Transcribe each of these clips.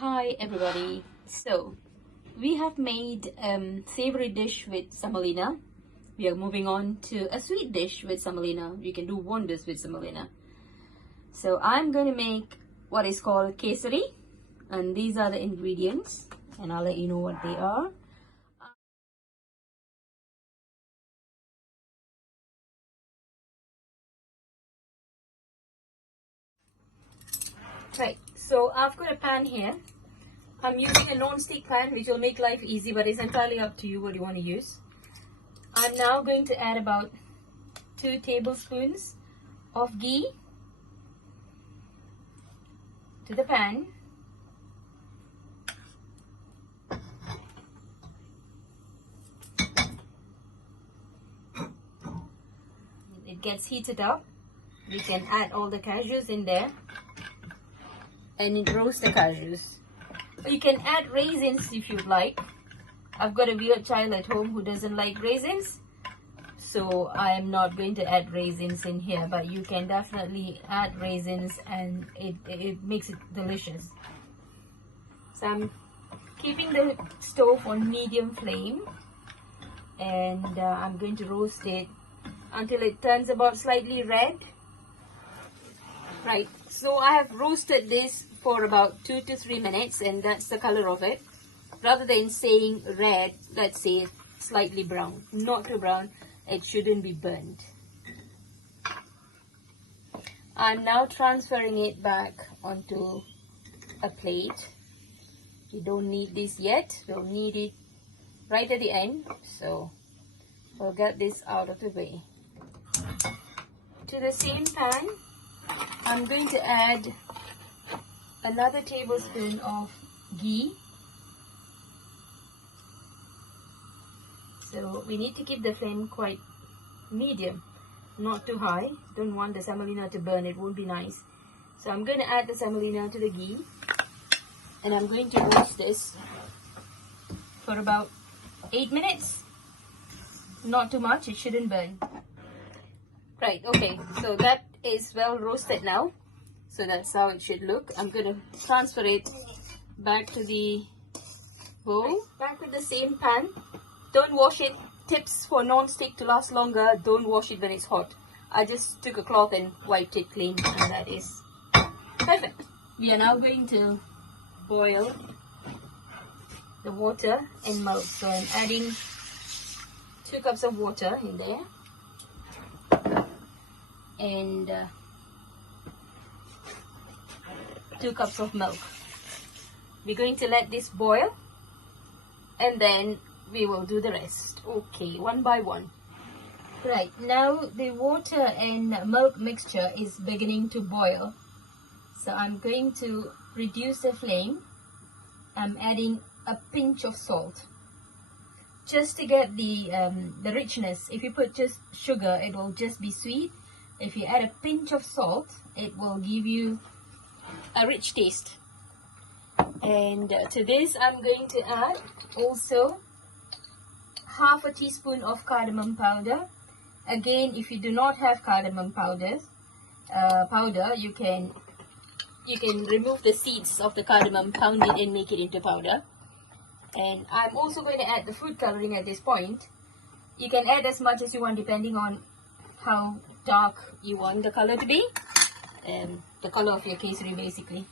Hi everybody. So we have made savory dish with semolina. We are moving on to a sweet dish with semolina. You can do wonders with semolina. So I'm going to make what is called Kesari, and these are the ingredients, and I'll let you know what they are. Right, so I've got a pan here. I'm using a non-stick pan, which will make life easy, but it's entirely up to you what you want to use. I'm now going to add about 2 tablespoons of ghee to the pan. It gets heated up. We can add all the cashews in there and roast the cashews. You can add raisins if you'd like. I've got a weird child at home who doesn't like raisins, so I am not going to add raisins in here, but you can definitely add raisins and it makes it delicious. So I'm keeping the stove on medium flame, and I'm going to roast it until it turns about slightly red. Right, so I have roasted this for about 2 to 3 minutes, and that's the color of it. Rather than saying red, let's say slightly brown. Not too brown, it shouldn't be burnt. I'm now transferring it back onto a plate. We don't need this yet, we'll need it right at the end, so we'll get this out of the way. To the same pan, I'm going to add another tablespoon of ghee. So we need to keep the flame quite medium, not too high. Don't want the semolina to burn, it won't be nice. So I'm going to add the semolina to the ghee, and I'm going to roast this for about 8 minutes. Not too much, it shouldn't burn. Right, okay, so that is well roasted now. So that's how it should look. I'm going to transfer it back to the bowl. Back with the same pan. Don't wash it. Tips for non-stick to last longer. Don't wash it when it's hot. I just took a cloth and wiped it clean, and that is perfect. We are now going to boil the water and milk. So I'm adding 2 cups of water in there, and 2 cups of milk. We're going to let this boil, and then we will do the rest. Okay, one by one. Right, now the water and milk mixture is beginning to boil. So I'm going to reduce the flame. I'm adding a pinch of salt, just to get the richness. If you put just sugar, it will just be sweet. If you add a pinch of salt, it will give you a rich taste. And to this, I'm going to add also half a teaspoon of cardamom powder. Again, if you do not have cardamom powder, you can remove the seeds of the cardamom, pound it and make it into powder. And I'm also going to add the food coloring at this point. You can add as much as you want depending on how dark you want the color to be, and the color of your kesari basically.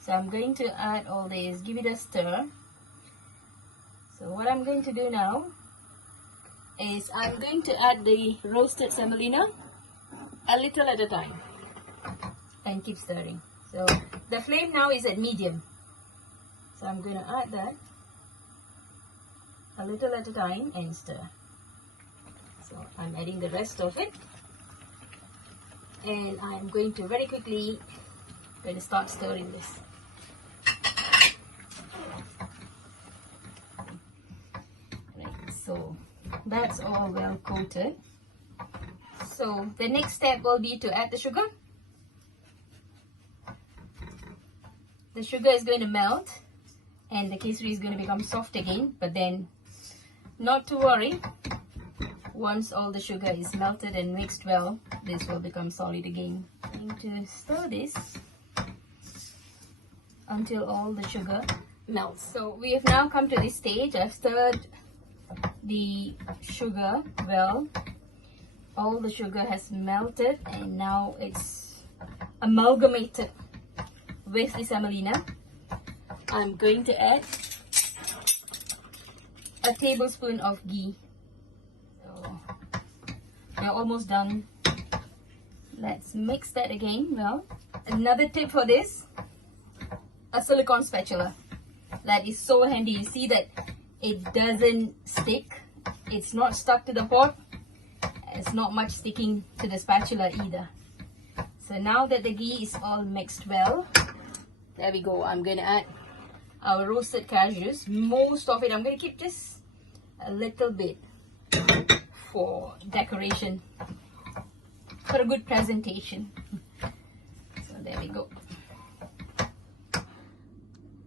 So I'm going to add all this, give it a stir. So what I'm going to do now is I'm going to add the roasted semolina a little at a time and keep stirring. So the flame now is at medium. So I'm going to add that a little at a time and stir. So I'm adding the rest of it, and I'm going to very quickly start stirring this. Right, so that's all well coated. So the next step will be to add the sugar. The sugar is going to melt and the kesari is going to become soft again, but then not to worry. Once all the sugar is melted and mixed well, this will become solid again. I'm going to stir this until all the sugar melts. So we have now come to this stage. I've stirred the sugar well. All the sugar has melted and now it's amalgamated with the semolina. I'm going to add a tablespoon of ghee. So we're almost done. Let's mix that again well. Another tip for this, a silicone spatula. That is so handy. You see that it doesn't stick. It's not stuck to the pot. It's not much sticking to the spatula either. So now that the ghee is all mixed well, there we go. I'm going to add our roasted cashews. Most of it, I'm going to keep just a little bit for decoration, for a good presentation. So there we go.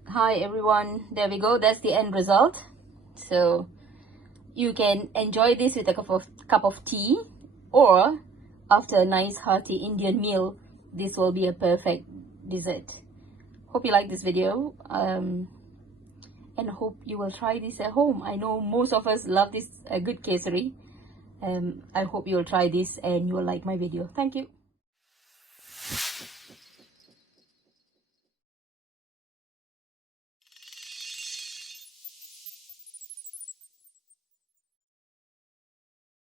Hi everyone, there we go. That's the end result. So you can enjoy this with a cup of tea, or after a nice hearty Indian meal. This will be a perfect dessert. Hope you like this video, and hope you will try this at home. I know most of us love this good kesari. I hope you will try this and you will like my video. Thank you.